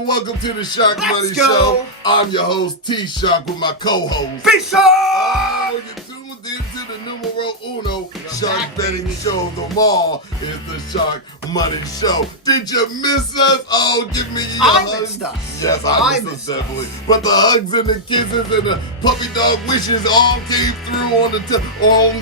and welcome to the Sharkmoney go. Show. I'm your host, T-Shark, with my co-host. P-Shark! Oh, you're tuned into the numero uno shark betting show of them all. It's the Sharkmoney Show. Did you miss us? Oh, give me your hugs. Missed us. Yes, I missed us, definitely. But the hugs and the kisses and the puppy dog wishes all came through on the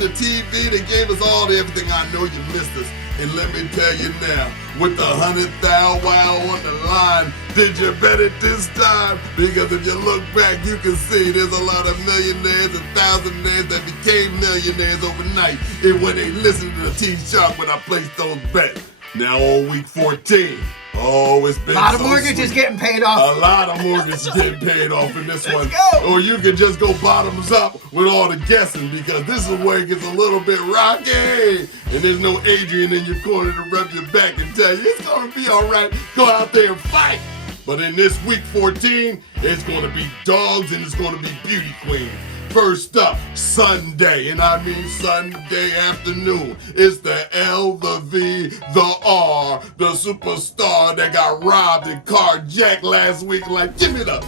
TV. They gave us all everything. I know you missed us. And let me tell you now, with the 100,000 wow on the line, did you bet it this time? Because if you look back, you can see there's a lot of millionaires and thousandaires that became millionaires overnight. And when they listened to the T-Shark when I placed those bets. Now on week 14, oh, it's been a lot of so mortgages sweet. getting paid off. A lot of mortgages getting paid off in this one. Let's go. Or you can just go bottoms up with all the guessing, because this is where it gets a little bit rocky. And there's no Adrian in your corner to rub your back and tell you it's going to be all right. Go out there and fight. But in this week 14, it's going to be dogs and it's going to be beauty queens. First up, Sunday, and I mean Sunday afternoon. It's the L, the V, the R, the superstar that got robbed and carjacked last week. Like, give it up,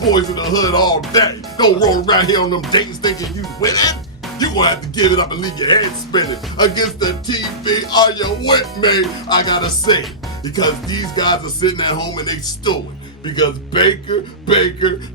boys in the hood all day. Don't roll around here on them dates thinking you winning. You're going to have to give it up and leave your head spinning. Against the TV, are you with me? I got to say, because these guys are sitting at home and they stewing. Because Baker,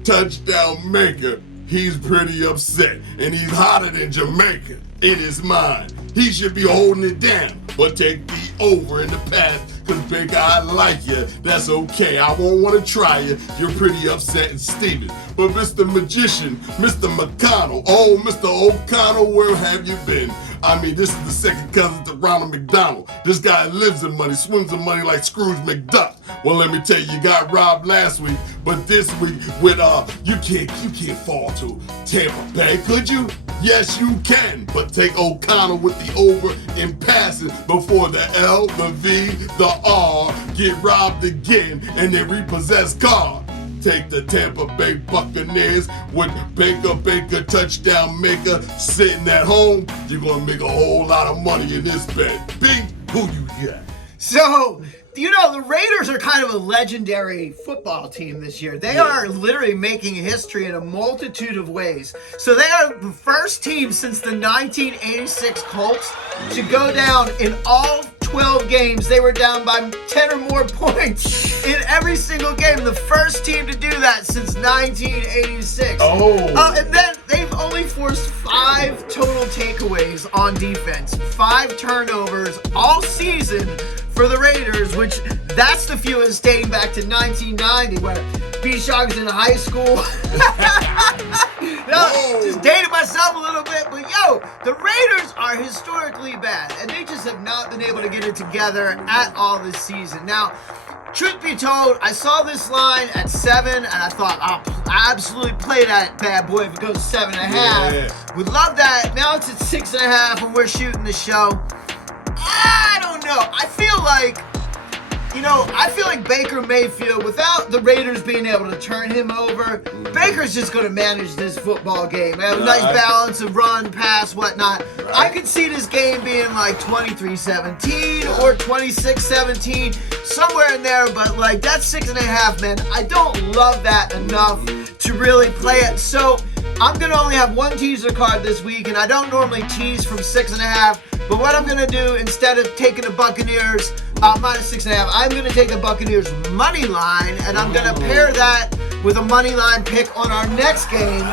touchdown maker, he's pretty upset, and he's hotter than Jamaica in his mind. He should be holding it down, but take the over in the past, because Baker, I like you. That's okay. I won't want to try you. You're pretty upset and Steven. But Mr. Magician, Mr. McConnell, oh, Mr. O'Connell, where have you been? I mean, this is the second cousin to Ronald McDonald. This guy lives in money, swims in money like Scrooge McDuck. Well, let me tell you, you got robbed last week, but this week with you can't fall to Tampa Bay, could you? Yes, you can, but take O'Connell with the over in passing before the L, the V, the R get robbed again and they repossess car. Take the Tampa Bay Buccaneers with Baker, touchdown maker, sitting at home. You're going to make a whole lot of money in this bet. B, who you got? So, you know, the Raiders are kind of a legendary football team this year. They are literally making history in a multitude of ways. So they are the first team since the 1986 Colts to go down in all 12 games. They were down by 10 or more points in every single game. The first team to do that since 1986. And then they've only forced 5 total takeaways on defense. 5 turnovers all season for the Raiders, which that's the fewest dating back to 1990 when B-Shark was in high school. Just dated myself a little bit, but the Raiders are historically bad, and they just have not been able to get it together at all this season. Now, truth be told, I saw this line at 7, and I thought, I'll absolutely play that bad boy if it goes 7.5. Yeah. Would love that. Now it's at 6.5, and we're shooting the show. I don't know. I feel like Baker Mayfield, without the Raiders being able to turn him over, Baker's just going to manage this football game. Have a nice balance of run, pass, whatnot. Right. I could see this game being like 23-17 or 26-17, somewhere in there, but like that's 6.5, man. I don't love that enough to really play it. So I'm going to only have one teaser card this week, and I don't normally tease from 6.5. But what I'm going to do, instead of taking the Buccaneers minus 6.5, I'm going to take the Buccaneers money line, and I'm going to pair that with a money line pick on our next game,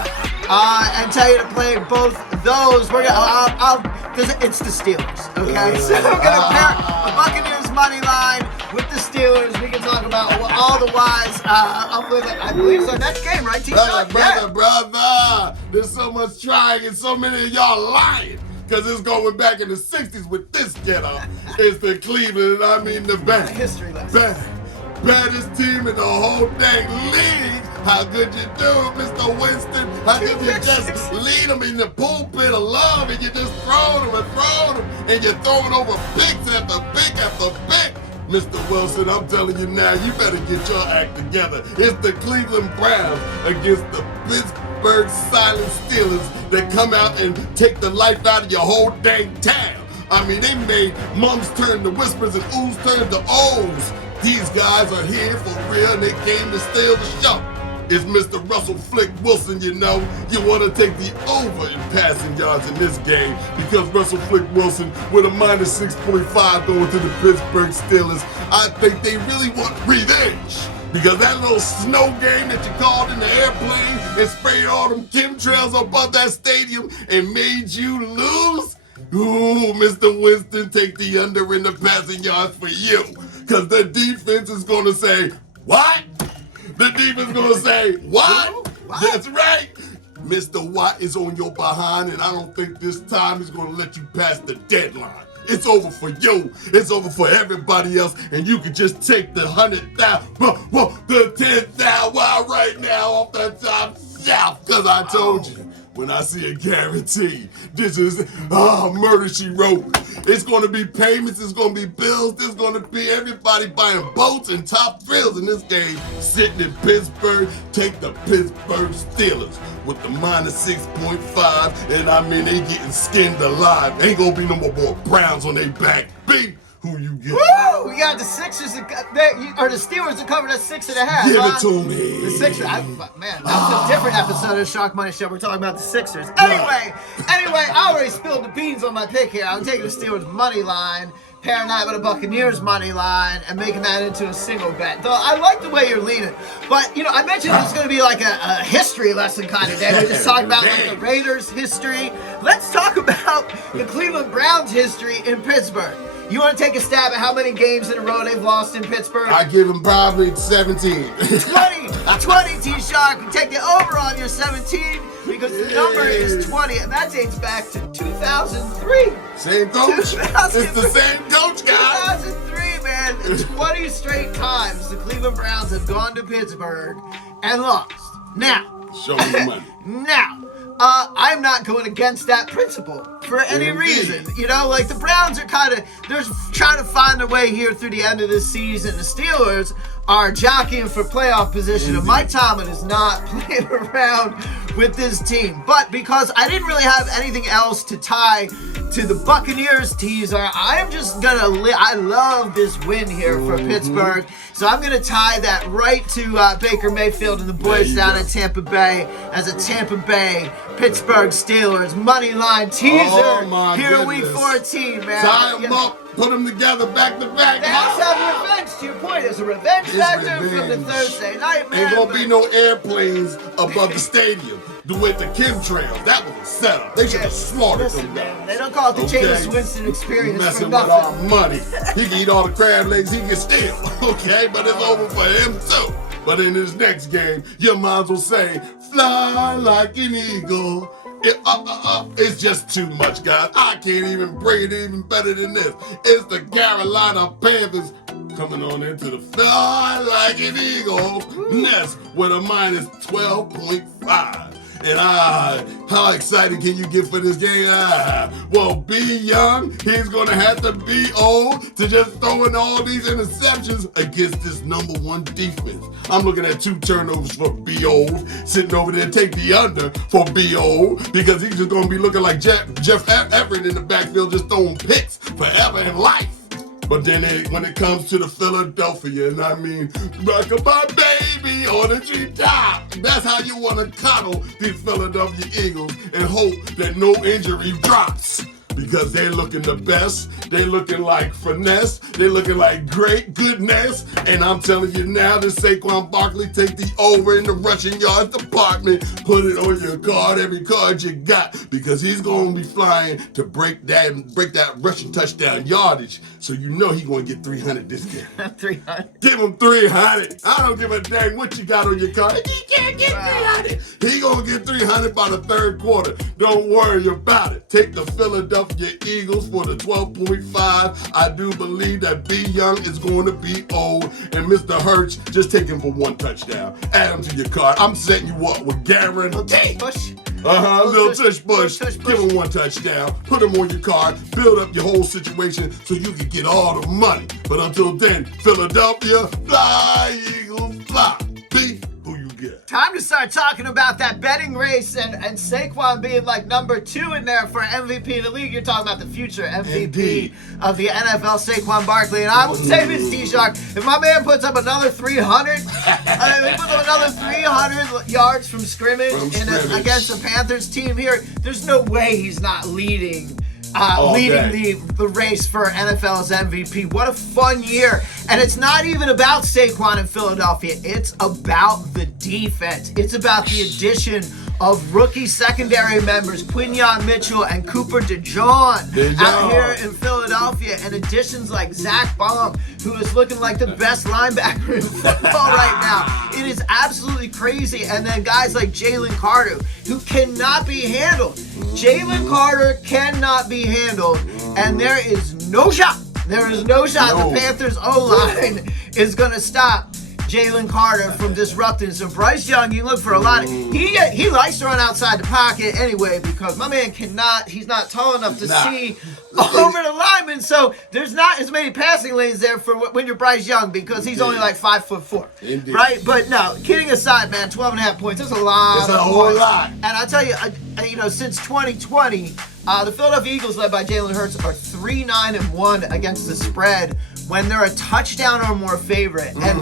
and tell you to play both those. We're gonna, because it's the Steelers, okay? So I'm going to pair the Buccaneers money line with the Steelers. We can talk about all the whys. I believe it's our next game, right, T-Shark? Brother. There's so much trying and so many of y'all lying. Because it's going back in the 60s with this get-up. It's the Cleveland, and I mean the baddest team in the whole dang league. How good you do, Mr. Winston? How good you just lead them in the pulpit of love, and you just throwing them, and you're throwing over picks after pick after pick. Mr. Wilson, I'm telling you now, you better get your act together. It's the Cleveland Browns against the Pittsburgh Silent Steelers that come out and take the life out of your whole dang town. I mean, they made mums turn to whispers and oohs turn to ohs. These guys are here for real and they came to steal the show. It's Mr. Russell Flick Wilson, you know. You want to take the over in passing yards in this game because Russell Flick Wilson with a minus 6.5 going to the Pittsburgh Steelers. I think they really want revenge because that little snow game that you called in the airplane and sprayed all them chemtrails above that stadium and made you lose. Ooh, Mr. Winston, take the under in the passing yards for you because the defense is going to say, what? The defense is going to say, what? That's right. Mr. Watt is on your behind, and I don't think this time he's going to let you pass the deadline. It's over for you. It's over for everybody else, and you can just take the 100,000, the 10,000 right now off that top shelf, because I told you. When I see a guarantee, this is murder she wrote. It's going to be payments, it's going to be bills, there's going to be everybody buying boats and top thrills in this game. Sitting in Pittsburgh, take the Pittsburgh Steelers with the minus 6.5, and I mean they getting skinned alive. Ain't going to be no more Browns on their back. B, who you get? Woo! We got the Sixers, or the Steelers that covered at 6.5. Give it to me. The Sixers, man, that's a different episode of Sharkmoney Show. We're talking about the Sixers. Anyway, I already spilled the beans on my pick here. I'm taking the Steelers money line, pairing that with a Buccaneers money line, and making that into a single bet. Though I like the way you're leaning, but I mentioned it's going to be like a history lesson kind of day. We're just talking about like the Raiders' history. Let's talk about the Cleveland Browns' history in Pittsburgh. You want to take a stab at how many games in a row they've lost in Pittsburgh? I give them probably 17. 20, T-Shark. Take the over on your 17 because the number is 20, and that dates back to 2003. Same coach. It's the same coach, guys. 2003, man. 20 straight times the Cleveland Browns have gone to Pittsburgh and lost. Now. Show me the money. Now. I'm not going against that principle for any reason. Like the Browns are they're trying to find their way here through the end of this season. The Steelers are jockeying for playoff position, and Mike Tomlin is not playing around with this team. But because I didn't really have anything else to tie to the Buccaneers teaser, I'm just gonna I love this win here for Pittsburgh, so I'm gonna tie that right to Baker Mayfield and the boys down in Tampa Bay as a Tampa Bay Pittsburgh Steelers money line teaser here in Week 14, man. Tie them up. Put them together back to back. They also have revenge, to your point. There's a revenge factor from the Thursday night, man. Ain't gonna be no airplanes above the stadium with the chemtrails. That was a setup. They should have slaughtered them guys. They don't call it the Jameis Winston experience messing for nothing. with our money. He can eat all the crab legs he can steal, okay? But it's over for him too. But in this next game, you might as well say, fly like an eagle. It's just too much, guys. I can't even bring it even better than this. It's the Carolina Panthers coming on into the fly like an eagle nest with a minus 12.5. And how excited can you get for this game? Well, be young, he's going to have to be old to just throwing all these interceptions against this number one defense. I'm looking at 2 turnovers for be old, sitting over there, take the under for be old, because he's just going to be looking like Jeff Everett in the backfield, just throwing picks forever in life. But then when it comes to the Philadelphia, and I mean, rock-a-bye baby on the treetop. That's how you want to coddle these Philadelphia Eagles and hope that no injury drops. Because they're looking the best. They're looking like finesse. They're looking like great goodness. And I'm telling you now, this Saquon Barkley, take the over in the rushing yards department. Put it on your card, every card you got. Because he's going to be flying to break that rushing touchdown yardage. So you know he's going to get 300 this game. 300. Give him 300. I don't give a dang what you got on your card. He can't get 300. He going to get 300 by the third quarter. Don't worry about it. Take the Philadelphia Eagles for the 12.5. I do believe that B. Young is going to be old. And Mr. Hurts, just take him for 1 touchdown. Add him to your card. I'm setting you up with guarantee. Push. Little tush push. Give him 1 touchdown. Put him on your card. Build up your whole situation so you can get all the money. But until then, Philadelphia, fly, Eagles, fly. B, who you get? Time to start talking about that betting race and Saquon being like number 2 in there for MVP in the league. You're talking about the future MVP of the NFL, Saquon Barkley. And I will say this, T-Shark, if my man puts up another 300, he puts up another 300 yards from scrimmage against the Panthers team here, there's no way he's not leading the race for NFL's MVP. What a fun year. And it's not even about Saquon in Philadelphia. It's about the defense. It's about the addition of rookie secondary members Quinyon Mitchell and Cooper DeJean out here in Philadelphia, and additions like Zach Baum, who is looking like the best linebacker in football right now. It is absolutely crazy. And then guys like Jalen Carter, who cannot be handled. Jalen Carter cannot be handled, and there is no shot. There is no shot the Panthers O-line is going to stop Jalen Carter from disrupting. So Bryce Young, you look for a lot of... He likes to run outside the pocket anyway, because my man he's not tall enough to see over the lineman. So there's not as many passing lanes there for when you're Bryce Young, because he's only like 5'4". Indeed. Right? But no, kidding aside, man, 12.5 points. That's a lot. It's a whole lot. And I'll tell you, since 2020, the Philadelphia Eagles, led by Jalen Hurts, are 3-9-1 against the spread when they're a touchdown or more favorite. And,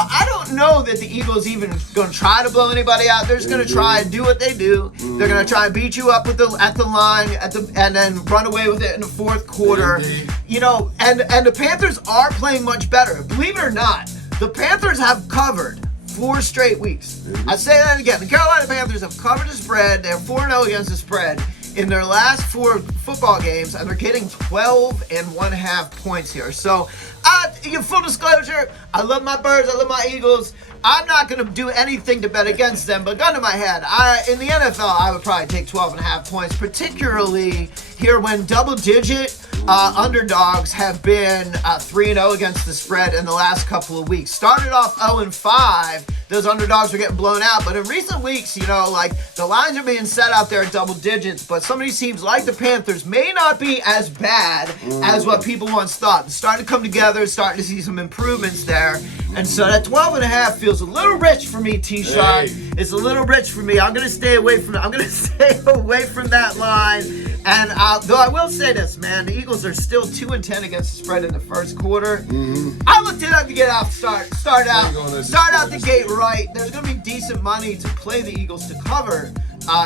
I don't know that the Eagles even going to try to blow anybody out. They're just going to try and do what they do. They're going to try and beat you up at the line and then run away with it in the fourth quarter. And the Panthers are playing much better. Believe it or not, the Panthers have covered 4 straight weeks. I say that again. The Carolina Panthers have covered the spread. They're 4-0 against the spread in their last 4 football games, and they're getting 12.5 points here. So, full disclosure, I love my Birds, I love my Eagles. I'm not going to do anything to bet against them, but gun to my head, in the NFL, I would probably take 12.5 points, particularly here when double-digit underdogs have been 3-0 against the spread in the last couple of weeks. Started off 0-5. Those underdogs were getting blown out. But in recent weeks, the lines are being set out there at double digits. But some of these teams, like the Panthers, may not be as bad as what people once thought. It's starting to come together, starting to see some improvements there. And so that 12.5 feels a little rich for me, T-Shark. Hey. It's a little rich for me. I'm going to stay away from that line. And though I will say this, man, the Eagles are still 2-10 against the spread in the first quarter. I looked it up to get off start out the gate right. There's going to be decent money to play the Eagles to cover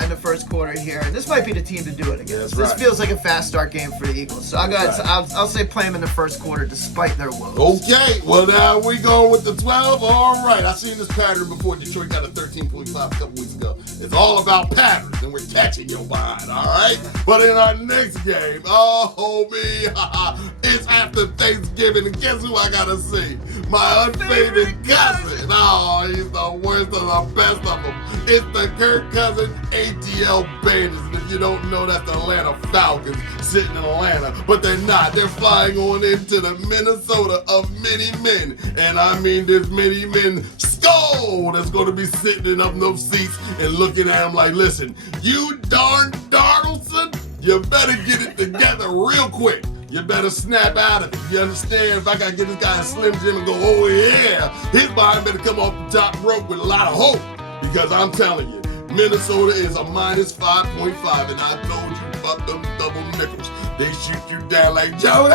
in the first quarter here. And this might be the team to do it against. This feels like a fast start game for the Eagles. So I'll say play them in the first quarter despite their woes. Okay, well now we going with the 12. All right, I've seen this pattern before. Detroit got a 13.5 a couple weeks ago. It's all about patterns, and we're catching your behind, all right? But in our next game, it's after Thanksgiving, and guess who I gotta see? My unfavorite cousin. Oh, he's the worst of the best of them. It's the Kirk Cousins ATL Bandits. And if you don't know, that's the Atlanta Falcons sitting in Atlanta. But they're not. They're flying on into the Minnesota of many men. And I mean this many men skull that's going to be sitting in up in those seats and looking at him like, listen, you darn Darnoldson, you better get it together real quick. You better snap out of it. You understand? If I got to get this guy a Slim Jim and go, oh yeah, his behind better come off the top rope with a lot of hope. Because I'm telling you, Minnesota is a minus 5.5, and I told you about them double nickels. They shoot you down like Jody,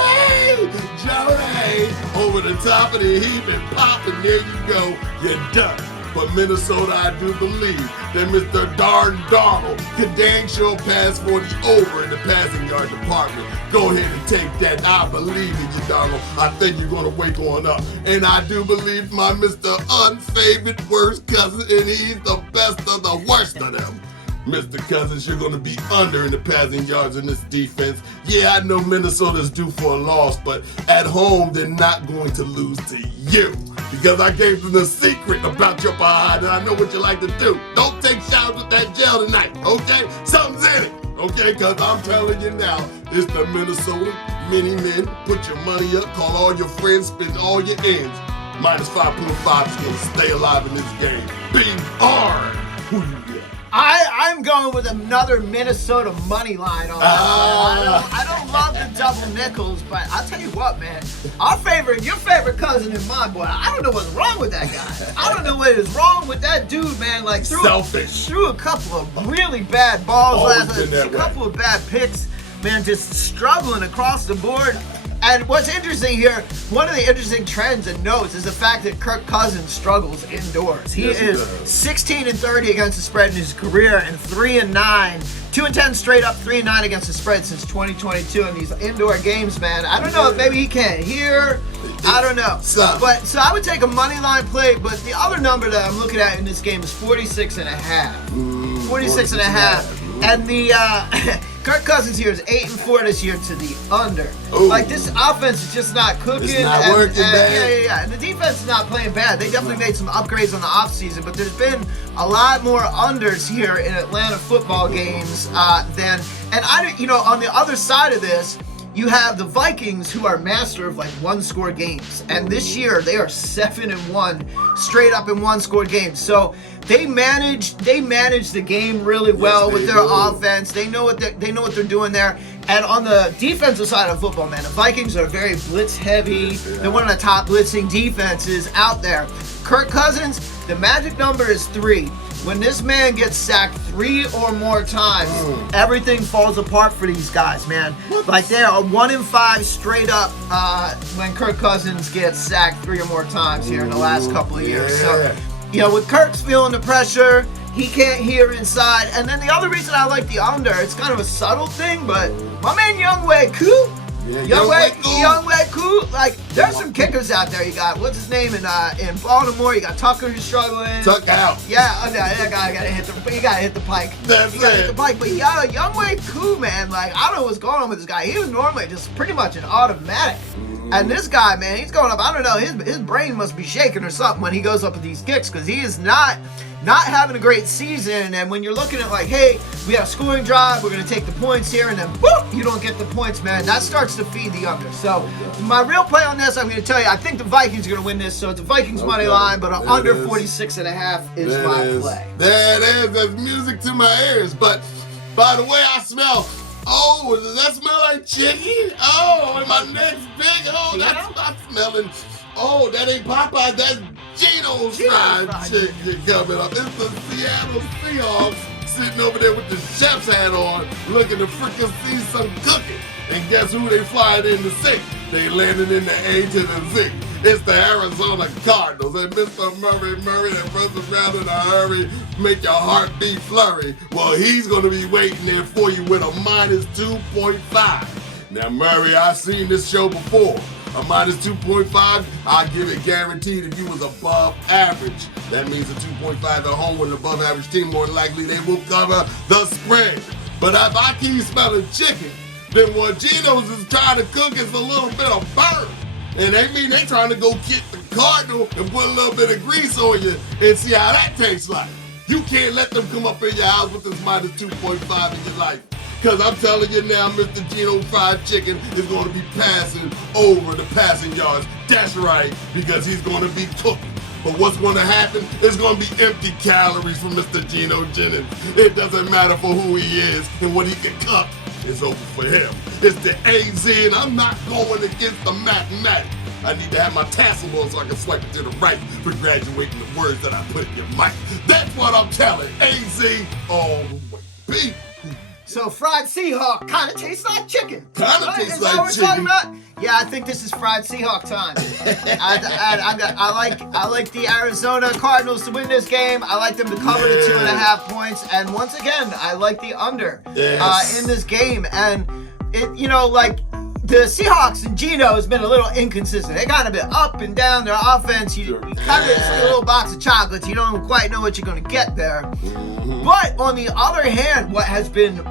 over the top of the heap and pop, and there you go, you're done. But Minnesota, I do believe that Mr. Darnold could dang sure pass 40 over in the passing yard department. Go ahead and take that. I believe in you, Darnold. I think you're going to wake on up. And I do believe my Mr. Unfavored worst cousin, and he's the best of the worst of them. Mr. Cousins, you're going to be under in the passing yards in this defense. Yeah, I know Minnesota's due for a loss, but at home, they're not going to lose to you. Because I gave them the secret about your behind, and I know what you like to do. Don't take showers with that gel tonight, okay? Something's in it, okay? Because I'm telling you now, it's the Minnesota mini men. Put your money up, call all your friends, spend all your ends. Minus 5.5 is going to stay alive in this game. Be hard. Who you get? I'm going with another Minnesota money line on that. I don't love the double nickels, but I'll tell you what, man. Your favorite cousin and mine, boy, I don't know what's wrong with that guy. I don't know what is wrong with that dude, man. Like, threw a couple of really bad balls last night, a couple of bad picks, man, just struggling across the board. And what's interesting here, one of the interesting trends and notes is the fact that Kirk Cousins struggles indoors. He is 16-30 against the spread in his career and 3-9, 2-10 straight up, 3-9 against the spread since 2022 in these indoor games, man. I don't know if maybe he can't hear. I don't know. But so I would take a money line play, but the other number that I'm looking at in this game is 46.5. 46.5. And the Kirk Cousins here is 8-4 this year to the under. Ooh. Like, this offense is just not cooking. It's not working, man. Yeah. And the defense is not playing bad. They definitely made some upgrades on the offseason, but there's been a lot more unders here in Atlanta football games than. And on the other side of this, you have the Vikings, who are master of like one-score games, and this year they are 7-1 straight up in one-score games. So they manage the game really well with their offense. They know what they're doing there. And on the defensive side of football, man, the Vikings are very blitz-heavy. They're one of the top blitzing defenses out there. Kirk Cousins, the magic number is 3. When this man gets sacked 3 or more times, everything falls apart for these guys, man. Like, they are 1-5 straight up when Kirk Cousins gets sacked 3 or more times here in the last couple of years. So, with Kirk's feeling the pressure, he can't hear inside. And then the other reason I like the under, it's kind of a subtle thing, but my man Younghoe Koo, Younghoe Koo, like, there's some kickers out there. You got, what's his name in Baltimore? You got Tucker, who's struggling. Tuck out. Yeah, that guy gotta hit the pike. That's you gotta hit the pike. But Younghoe Koo, man, like, I don't know what's going on with this guy. He was normally just pretty much an automatic. And this guy, man, he's going up. I don't know, his brain must be shaking or something when he goes up with these kicks, because he is not having a great season. And when you're looking at, like, hey, we got a scoring drive, we're going to take the points here, and then boop, you don't get the points, man, that starts to feed the under. So my real play on this, I'm going to tell you, I think the Vikings are going to win this. So it's a Vikings money line, but an under 46.5 is my play. There it is. That's music to my ears. But by the way, I smell. Oh, does that smell like chicken? Oh, and my neck's big. Oh, that's what I'm smelling. Oh, that ain't Popeye. That's Geno's fried chicken coming up. It's the Seattle Seahawks sitting over there with the chef's hat on, looking to frickin' see some cooking. And guess who they flying in to see? They landing in the A to the Z. It's the Arizona Cardinals. And Mr. Murray that runs around in a hurry, make your heart beat flurry. Well, he's going to be waiting there for you with a minus 2.5. Now, Murray, I've seen this show before. A minus 2.5, I'll give it guaranteed if you was above average. That means a 2.5 at home with an above average team, more likely they will cover the spread. But if I keep smelling chicken, then what Geno's is trying to cook is a little bit of burn. And they mean they trying to go get the Cardinal and put a little bit of grease on you and see how that tastes like. You can't let them come up in your house with this minus 2.5 in your life. Because I'm telling you now, Mr. Geno Fried Chicken is going to be passing over the passing yards. That's right, because he's going to be cooking. But what's going to happen is going to be empty calories for Mr. Geno Jennings. It doesn't matter for who he is and what he can cook. It's over for him. It's the AZ, and I'm not going against the mathematics. I need to have my tassel on so I can swipe it to the right for graduating the words that I put in your mic. That's what I'm telling. AZ all the way. Beef. So fried Seahawk kind of tastes like chicken. Kind of tastes like chicken. Is that what we're talking about? Yeah, I think this is fried Seahawk time. I like the Arizona Cardinals to win this game. I like them to cover the 2.5 points. And once again, I like the under in this game. And it, the Seahawks and Geno has been a little inconsistent. They kind of been up and down their offense. You kind of it's like a little box of chocolates. You don't quite know what you're going to get there. But on the other hand, what has been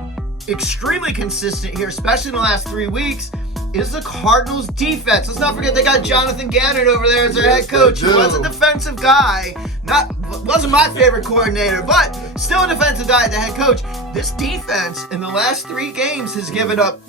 extremely consistent here, especially in the last 3 weeks, is the Cardinals defense. Let's not forget they got Jonathan Gannon over there as their head coach, who was a defensive guy. Wasn't my favorite coordinator, but still a defensive guy at the head coach. This defense in the last 3 games has given up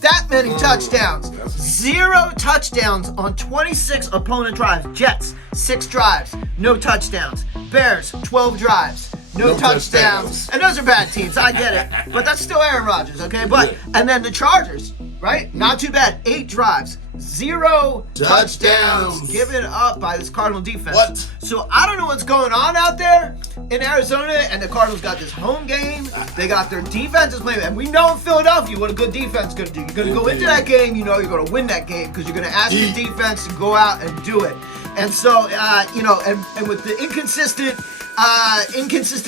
that many touchdowns. 0 touchdowns on 26 opponent drives. Jets, 6 drives, no touchdowns. Bears, 12 drives, no touchdowns. And those are bad teams. I get it. But that's still Aaron Rodgers, okay? But and then the Chargers, right? Not too bad. 8 drives. 0 touchdowns given up by this Cardinal defense. What? So I don't know what's going on out there in Arizona, and the Cardinals got this home game. They got their defense is playing, and we know in Philadelphia what a good defense is going to do. You're going to go into that game, you know you're going to win that game because you're going to ask your defense to go out and do it. And so, and with the inconsistent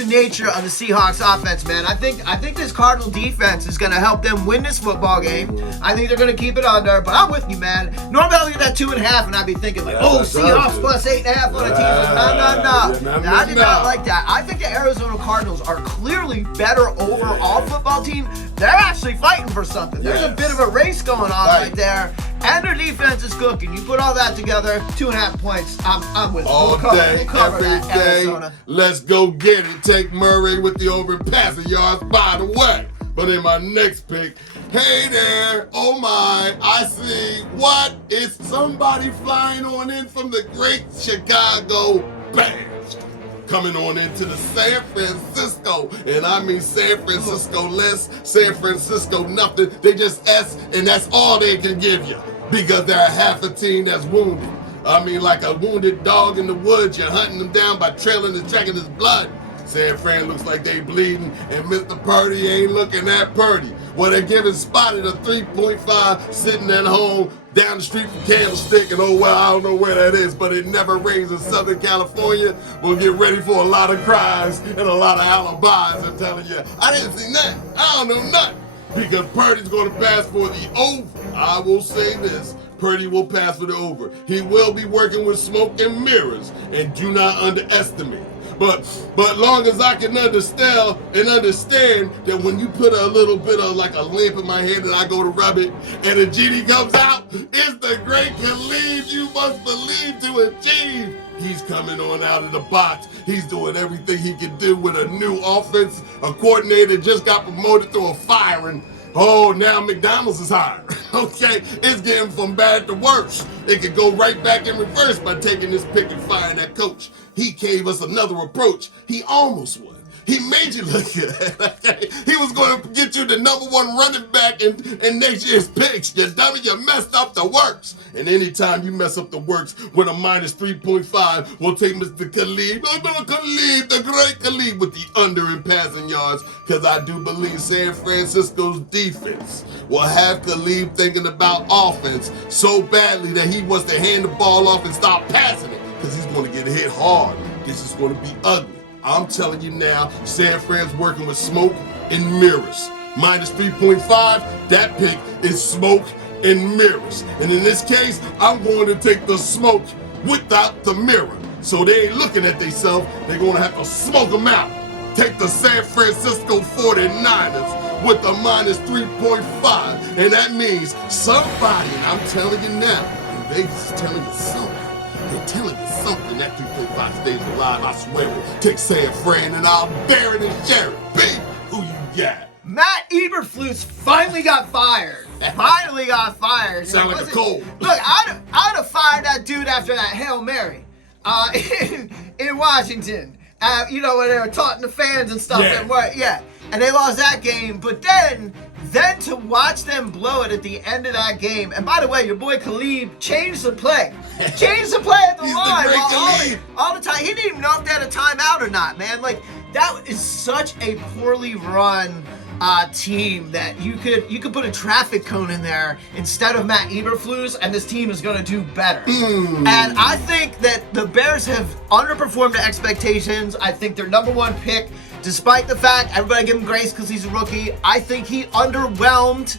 nature of the Seahawks offense, man, I think this Cardinal defense is going to help them win this football game. I think they're going to keep it under, but I'm with you, man. Normally I look at that 2.5 and I'd be thinking like, Seahawks plus 8.5 on a team. No. I did not like that. I think the Arizona Cardinals are clearly better overall football team. They're actually fighting for something. There's a bit of a race going on right there. And their defense is cooking. You put all that together, 2.5 points. I'm with all day, we'll cover every that, day. Arizona. Let's go get it. Take Murray with the over and passing yards, by the way. But in my next pick, hey there, oh my, I see what? It's somebody flying on in from the great Chicago Bears. Coming on into the San Francisco, and I mean San Francisco less, San Francisco nothing. They just S, and that's all they can give you because they're half a team that's wounded. I mean, like a wounded dog in the woods, you're hunting him down by trailing and tracking his blood. San Fran looks like they bleeding, and Mr. Purdy ain't looking that Purdy. Well, they're giving Spotted a 3.5 sitting at home down the street from Candlestick, and oh well, I don't know where that is, but it never rains in Southern California. We'll get ready for a lot of cries and a lot of alibis. I'm telling you, I didn't see nothing. I don't know nothing. Because Purdy's going to pass for the over. I will say this. Purdy will pass for the over. He will be working with smoke and mirrors, and do not underestimate. But long as I can understand that when you put a little bit of like a lamp in my hand and I go to rub it and a genie comes out, it's the great Khalid you must believe to achieve. He's coming on out of the box. He's doing everything he can do with a new offense. A coordinator just got promoted through a firing. Oh, now McDonald's is hired. Okay, it's getting from bad to worse. It could go right back in reverse by taking this pick and firing that coach. He gave us another approach. He almost won. He made you look good. Okay? He was going to get you the number 1 running back in next year's picks. You dummy, you messed up the works. And anytime you mess up the works with a minus 3.5, we'll take Mr. Khalid, the great Khalid, with the under in passing yards, because I do believe San Francisco's defense will have Khalid thinking about offense so badly that he wants to hand the ball off and stop passing it, because he's going to get hit hard. This is going to be ugly. I'm telling you now, San Fran's working with smoke and mirrors. Minus 3.5, that pick is smoke and mirrors. And in this case, I'm going to take the smoke without the mirror. So they ain't looking at themselves, they're going to have to smoke them out. Take the San Francisco 49ers with the minus 3.5. And that means somebody, and I'm telling you now, and Vegas is telling you something. They're telling you something. That 3.5 stays alive, I swear it. Take San Fran and I'll bear it and share it. Be who you got. Matt Eberflus finally got fired. Sound like a cold. Look, I'd have fired that dude after that Hail Mary in Washington. When they were taunting the fans and stuff. And they lost that game. But then to watch them blow it at the end of that game. And by the way, your boy Khalid changed the play. Changed the play at the line all the time. He didn't even know if they had a timeout or not, man. Like, that is such a poorly run team that you could put a traffic cone in there instead of Matt Eberflus, and this team is going to do better. And I think that the Bears have underperformed the expectations. I think their number 1 pick, despite the fact everybody give him grace because he's a rookie, I think he underwhelmed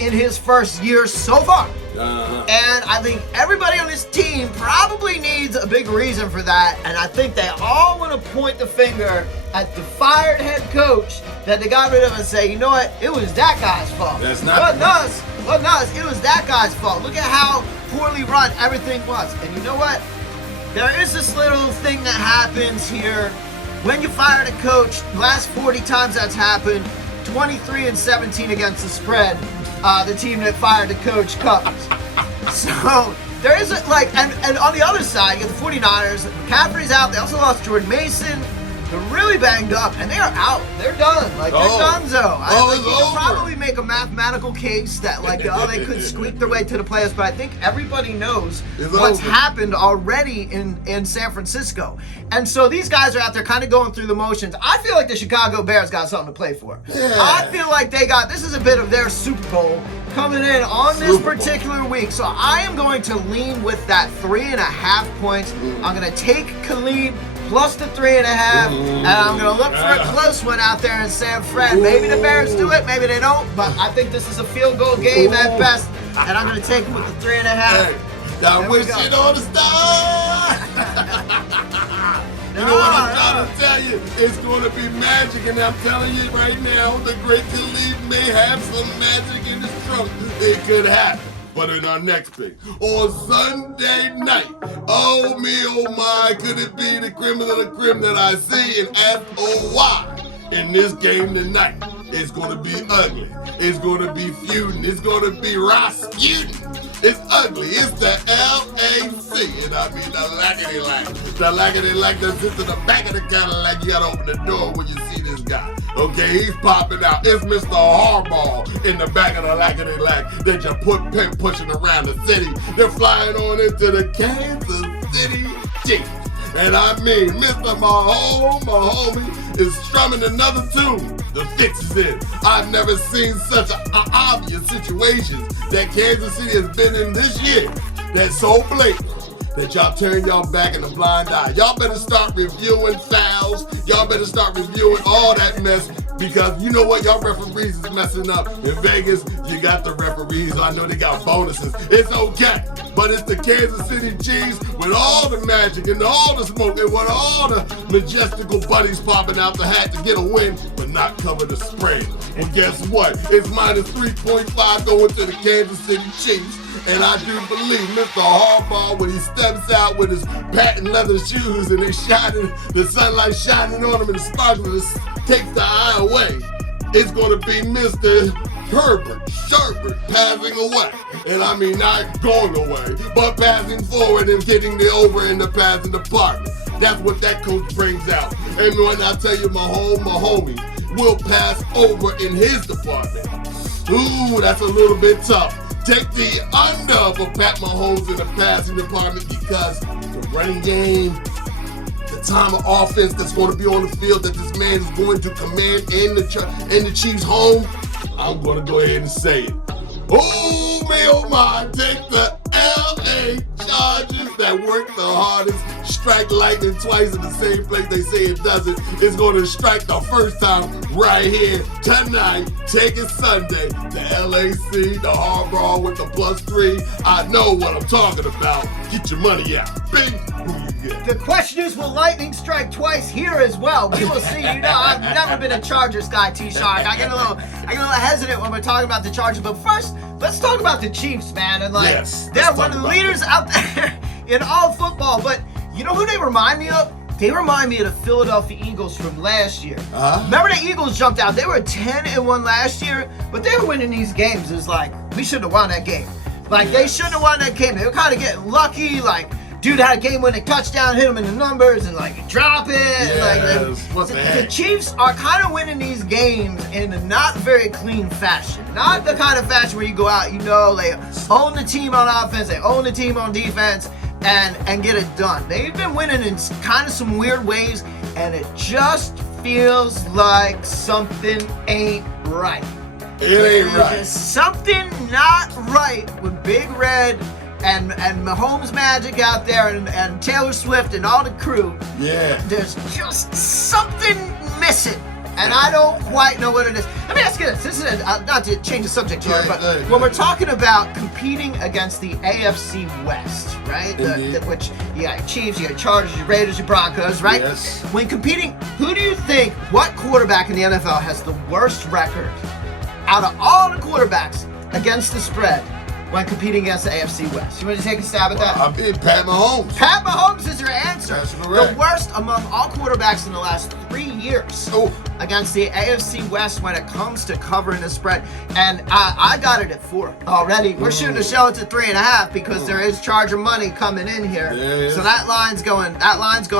in his first year so far. And I think everybody on this team probably needs a big reason for that. And I think they all want to point the finger at the fired head coach that they got rid of and say, you know what, it was that guy's fault. That's not Wasn't us. It was that guy's fault. Look at how poorly run everything was. And you know what? There is this little thing that happens here. When you fire a coach, the last 40 times that's happened, 23-17 against the spread, the team that fired the coach covers. So there isn't and on the other side, you get the 49ers. McCaffrey's out. They also lost Jordan Mason. They're really banged up, and they are out. They're done. Like, they're donezo. It's you over. can probably make a mathematical case that, like, they could squeak their way to the playoffs, but I think everybody knows what's happened already in San Francisco. And so these guys are out there kind of going through the motions. I feel like the Chicago Bears got something to play for. Yeah. I feel like this is a bit of their Super Bowl coming in on this particular week. So I am going to lean with that 3.5 points. I'm going to take Khalid plus the 3.5, and I'm going to look for a close one out there in San Fran. Maybe the Bears do it, maybe they don't, but I think this is a field goal game at best, and I'm going to take them with the 3.5. Hey, I wish it on the star. You know what I'm trying to tell you? It's going to be magic, and I'm telling you right now, the great Khalid may have some magic in his trunk. It could happen. But in our next pick, on Sunday night, oh me, oh my, could it be the creme of the creme that I see in FOY in this game tonight? It's going to be ugly. It's going to be feuding. It's going to be Rasputin. It's ugly. It's the LAC. And I mean the lackety-lack. The lackety-lack that sits in the back of the Cadillac. You got to open the door when you see this guy. Okay, he's popping out. It's Mr. Harbaugh in the back of the lackety-lack that you pushing around the city. They're flying on into the Kansas City Chiefs. And I mean, Mr. Mahomie is strumming another tune. The fix is in. I've never seen such an obvious situation that Kansas City has been in this year that's so blatant that y'all turn y'all back in a blind eye. Y'all better start reviewing fouls. Y'all better start reviewing all that mess, because you know what? Y'all referees is messing up. In Vegas, you got the referees. I know they got bonuses. It's okay. But it's the Kansas City Chiefs with all the magic and all the smoke and with all the majestical buddies popping out the hat to get a win, but not cover the spread. And guess what? It's minus 3.5 going to the Kansas City Chiefs. And I do believe Mr. Harbaugh, when he steps out with his patent leather shoes and they shining, the sunlight shining on him and the sparkles takes the eye away, it's going to be Mr. Sherbert passing away. And I mean not going away, but passing forward and getting the over in the passing department. That's what that coach brings out. And when I tell you my homie will pass over in his department. Ooh, that's a little bit tough. Take the under for Pat Mahomes in the passing department, because the running game, the time of offense that's going to be on the field that this man is going to command in the Chiefs' home, I'm going to go ahead and say it. Oh, me, oh my, take the LA Chargers that work the hardest, strike lightning twice in the same place they say it doesn't. It's going to strike the first time right here tonight. Take it Sunday. The LAC, the Harbaugh with the +3. I know what I'm talking about. Get your money out. Bing, who you get? The question is, will lightning strike twice here as well? We will see. You know, I've never been a Chargers guy, T-Shark. I get a little hesitant when we're talking about the Chargers. But first, let's talk about the Chiefs, man. And they're one of the leaders out there in all football. But you know who they remind me of? They remind me of the Philadelphia Eagles from last year. Remember the Eagles jumped out? They were 10-1 last year, but they were winning these games. It was like, we shouldn't have won that game. They shouldn't have won that game. They were kind of getting lucky. Dude had a game-winning touchdown, hit him in the numbers, and drop it. The Chiefs are kind of winning these games in a not very clean fashion. Not the kind of fashion where you go out, they own the team on offense, they own the team on defense, and get it done. They've been winning in kind of some weird ways, and it just feels like something ain't right. It ain't right. There's something not right with Big Red and Mahomes Magic out there and Taylor Swift and all the crew. Yeah. There's just something missing. And I don't quite know what it is. Let me ask you this. This is not to change the subject here, but when we're talking about competing against the AFC West, right? Which you got Chiefs, you got Chargers, your Raiders, your Broncos, right? Yes. When competing, who do you think, what quarterback in the NFL has the worst record out of all the quarterbacks against the spread when competing against the AFC West? You want to take a stab at that? I'm being Pat Mahomes. Pat Mahomes is your answer. That's correct. The worst among all quarterbacks in the last 3 years against the AFC West when it comes to covering the spread. And I got it at 4 already. We're shooting the show to 3.5 because there is Charger money coming in here. Yeah. So that line's going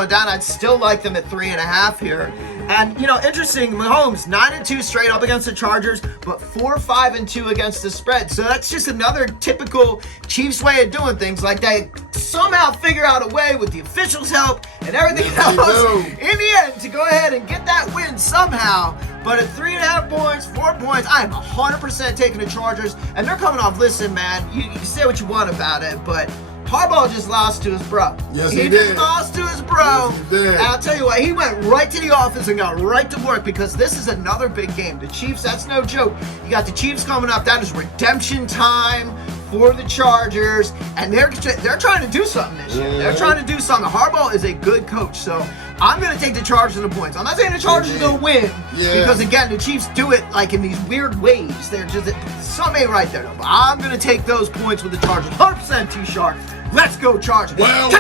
down. I'd still like them at 3.5 here. And, interesting, Mahomes, 9-2 straight up against the Chargers, but 4-5-2 against the spread. So that's just another typical Chiefs way of doing things. Like they somehow figure out a way with the officials' help and everything else in the end to go ahead and get that win somehow. But at 3.5 points, 4 points, I am 100% taking the Chargers. And they're coming off, listen, man, you say what you want about it, but Harbaugh just lost to his bro. Yes, he did. did. Lost to his bro. Yes, he did. And I'll tell you what, he went right to the office and got right to work because this is another big game. The Chiefs, that's no joke. You got the Chiefs coming up. That is redemption time for the Chargers, and they're trying to do something this year. They're trying to do something. Harbaugh is a good coach, so I'm going to take the Chargers and the points. I'm not saying the Chargers are going to win because, again, the Chiefs do it like in these weird ways. They're just something ain't right there, though. But I'm going to take those points with the Chargers. 100% T-Shark. Let's go Chargers. Well,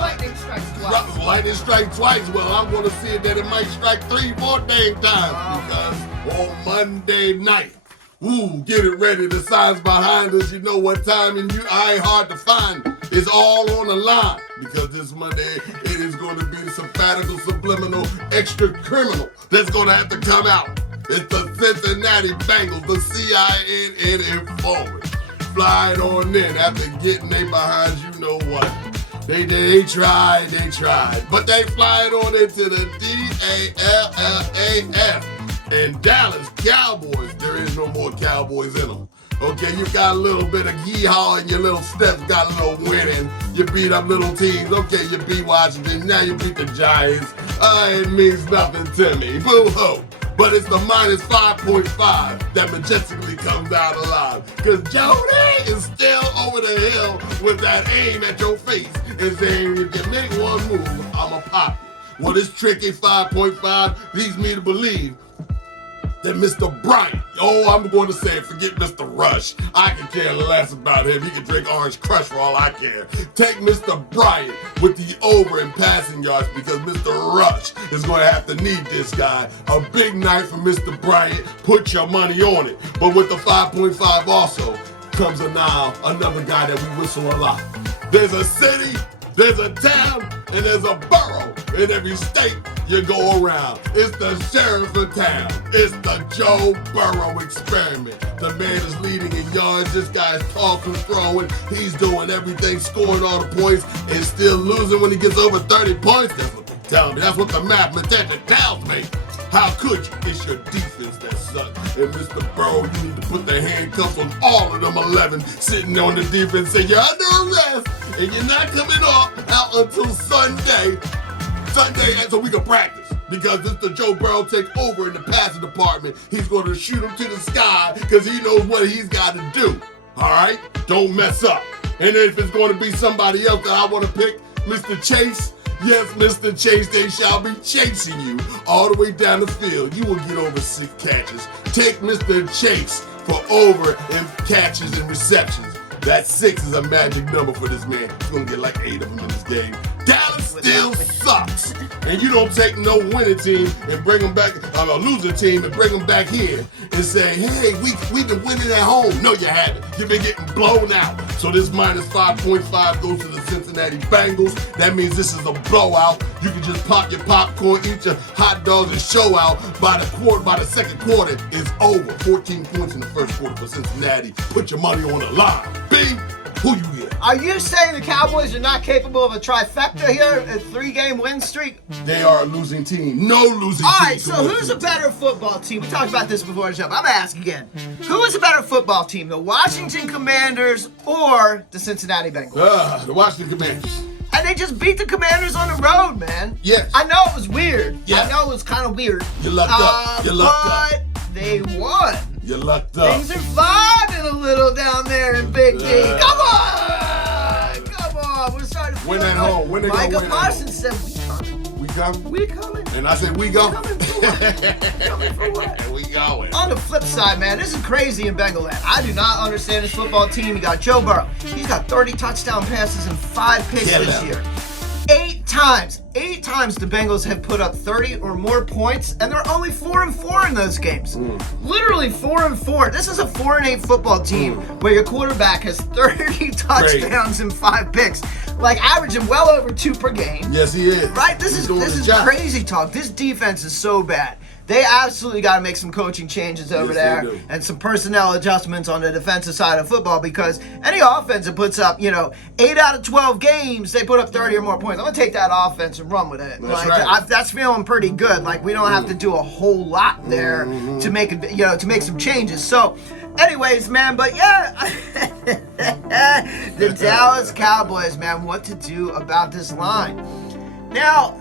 lightning strikes twice. Lightning strikes twice. Well, I'm going to see that it might strike 3-4 dang times because on Monday night, get it ready. The signs behind us, you know what time, and I ain't hard to find. It's all on the line because this Monday it is going to be the sabbatical, subliminal, extra criminal that's going to have to come out. It's the Cincinnati Bengals, the CINN forward. Flying on in after getting they behind you know what. They tried, but they flying on into the DALLAF. And Dallas Cowboys, there is no more Cowboys in them. Okay, you got a little bit of yeehaw and your little steps got a little winning. You beat up little teams. Okay, you beat Washington. Now you beat the Giants. It means nothing to me. Boo-hoo. But it's the minus 5.5 that majestically comes out alive. Because Jody is still over the hill with that aim at your face and saying, if you make one move, I'ma pop you. Well, this tricky 5.5 leads me to believe that Mr. Bryant, I'm going to say, forget Mr. Rush. I can care less about him. He can drink Orange Crush for all I care. Take Mr. Bryant with the over in passing yards because Mr. Rush is going to have to need this guy. A big night for Mr. Bryant. Put your money on it. But with the 5.5 also comes another guy that we whistle a lot. There's a city, there's a town, and there's a borough in every state you go around. It's the sheriff of town. It's the Joe Burrow experiment. The man is leading in yards. This guy's talking, throwing. He's doing everything, scoring all the points, and still losing when he gets over 30 points. That's what they tell me. That's what the mathematician tells me. How could you? It's your defense that sucks. And Mr. Burrow, you need to put the handcuffs on all of them 11 sitting on the defense and you're under arrest and you're not coming out until Sunday so we can practice. Because this the Joe Burrow take over in the passing department. He's going to shoot him to the sky because he knows what he's got to do. All right? Don't mess up. And if it's going to be somebody else that I want to pick, Mr. Chase, yes, Mr. Chase, they shall be chasing you all the way down the field. You will get over 6 catches. Take Mr. Chase for over in catches and receptions. That 6 is a magic number for this man. He's going to get like 8 of them in this game. Dallas still sucks. And you don't take no winning team and bring them back, a losing team and bring them back here and say, hey, we've been winning at home. No, you haven't. You've been getting blown out. So this minus 5.5 goes to the Cincinnati Bengals. That means this is a blowout. You can just pop your popcorn, eat your hot dogs, and show out. By the second quarter, it's over. 14 points in the first quarter for Cincinnati. Put your money on the line. B, who you get? Are you saying the Cowboys are not capable of a trifecta here, a 3-game win streak? They are a losing team. No losing team. All right, so who's a better football team? We talked about this before the show. I'm going to ask again. Who is a better football team, the Washington Commanders or the Cincinnati Bengals? The Washington Commanders. And they just beat the Commanders on the road, man. Yes. I know it was weird. Yeah. I know it was kind of weird. You lucked up. You lucked up. But they won. You lucked up. Things are vibing a little down there in Big D. Come on! We're starting to win at home. When they Micah win Parsons said, we coming. We coming? We coming. And I said, we go. Coming for what? We going. On the flip flip side, man, this is crazy in Bengal land. I do not understand this football team. You got Joe Burrow. He's got 30 touchdown passes and 5 picks this year. 8 times the Bengals have put up 30 or more points, and they're only 4-4 in those games. Literally 4-4. This is a 4-8 football team where your quarterback has 30 touchdowns and 5 picks, like averaging well over 2 per game. Yes, he is. Right? This is crazy talk. This defense is so bad. They absolutely got to make some coaching changes over there and some personnel adjustments on the defensive side of football, because any offense that puts up, 8 out of 12 games, they put up 30 or more points. I'm going to take that offense and run with it. That's feeling pretty good. Like, we don't have to do a whole lot there to make to make some changes. So, anyways, man, but yeah, the Dallas Cowboys, man, what to do about this line? Now,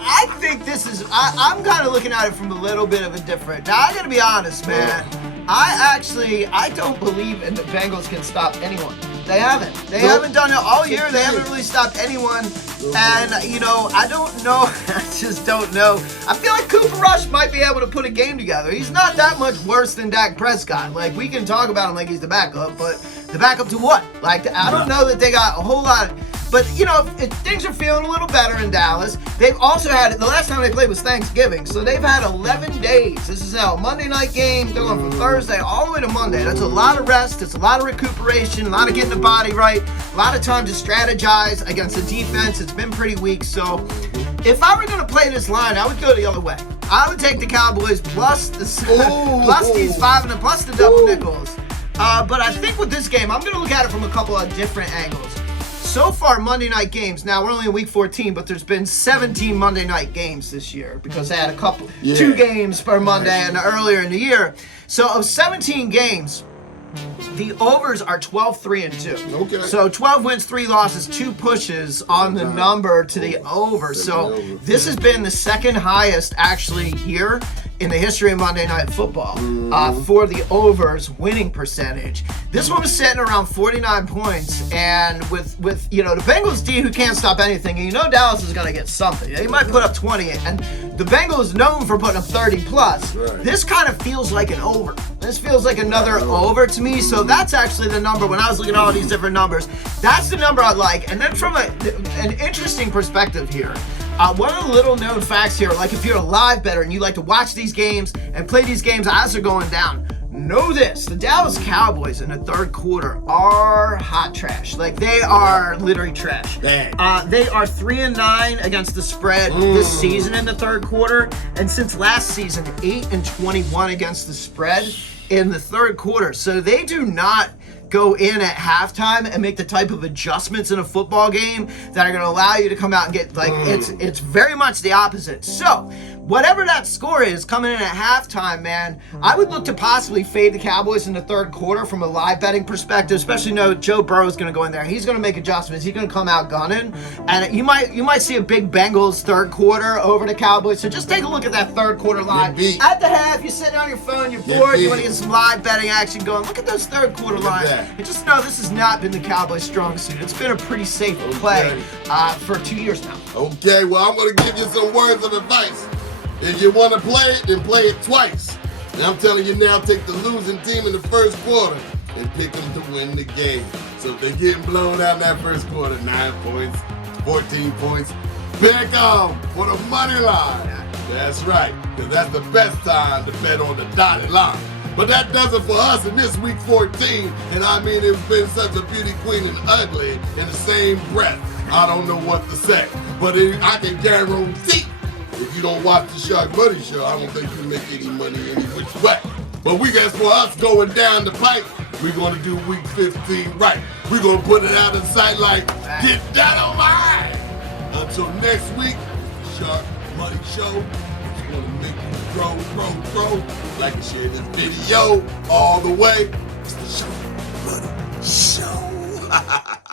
I think this is, I'm kind of looking at it from a little bit of a different, now I gotta be honest, man, I don't believe in the Bengals can stop anyone. They haven't. They haven't done it all year. They haven't really stopped anyone. And, I don't know. I just don't know. I feel like Cooper Rush might be able to put a game together. He's not that much worse than Dak Prescott. Like, we can talk about him like he's the backup, but the backup to what? Like, I don't know that they got a whole lot of... But, things are feeling a little better in Dallas. They've also had, the last time they played was Thanksgiving, so they've had 11 days. This is now a Monday night game, going from Thursday all the way to Monday. That's a lot of rest, it's a lot of recuperation, a lot of getting the body right, a lot of time to strategize against the defense. It's been pretty weak, so if I were going to play this line, I would go the other way. I would take the Cowboys plus these 5 and plus the double nickels. But I think with this game, I'm going to look at it from a couple of different angles. So far, Monday night games, now we're only in week 14, but there's been 17 Monday night games this year because they had a 2 games per Monday and earlier in the year. So of 17 games, the overs are 12-3-2. Okay. So 12 wins, 3 losses, 2 pushes on the number to the over. So this has been the second highest actually here in the history of Monday Night Football for the overs winning percentage. This one was sitting around 49 points, and with the Bengals D who can't stop anything, and Dallas is going to get something. They might put up 20, and the Bengals known for putting up 30 plus. Right. This kind of feels like an over. This feels like another over to me, so that's actually the number. When I was looking at all these different numbers, that's the number I like. And then from an interesting perspective here, one of the little known facts here, like if you're a live bettor and you like to watch these games and play these games as they're going down, know this: the Dallas Cowboys in the third quarter are hot trash. Like, they are literally trash. They are 3-9 against the spread this season in the third quarter, and since last season, 8-21 against the spread in the third quarter. So they do not go in at halftime and make the type of adjustments in a football game that are going to allow you to come out and get, like, it's very much the opposite. So whatever that score is coming in at halftime, man, I would look to possibly fade the Cowboys in the third quarter from a live betting perspective, especially Joe Burrow is going to go in there. He's going to make adjustments. He's going to come out gunning, and you might see a big Bengals third quarter over the Cowboys. So just take a look at that third quarter line. At the half, you're sitting on your phone, you're bored, you want to get some live betting action going. Look at those third quarter lines. And just know this has not been the Cowboys' strong suit. It's been a pretty safe play for 2 years now. Okay, well, I'm going to give you some words of advice. If you want to play it, then play it twice. And I'm telling you now, take the losing team in the first quarter and pick them to win the game. So if they're getting blown out in that first quarter, 9 points, 14 points, pick them for the money line. That's right, because that's the best time to bet on the dotted line. But that does it for us in this week 14. And I mean, it's been such a beauty queen and ugly in the same breath. I don't know what to say. But I can guarantee, if you don't watch the Sharkmoney show, I don't think you make any money any which way. But for us going down the pipe, we're going to do week 15 right. We're going to put it out in sight like, get that on mine. Until next week, Sharkmoney show. Want to make you grow, like and share this video all the way. It's the Sharkmoney show.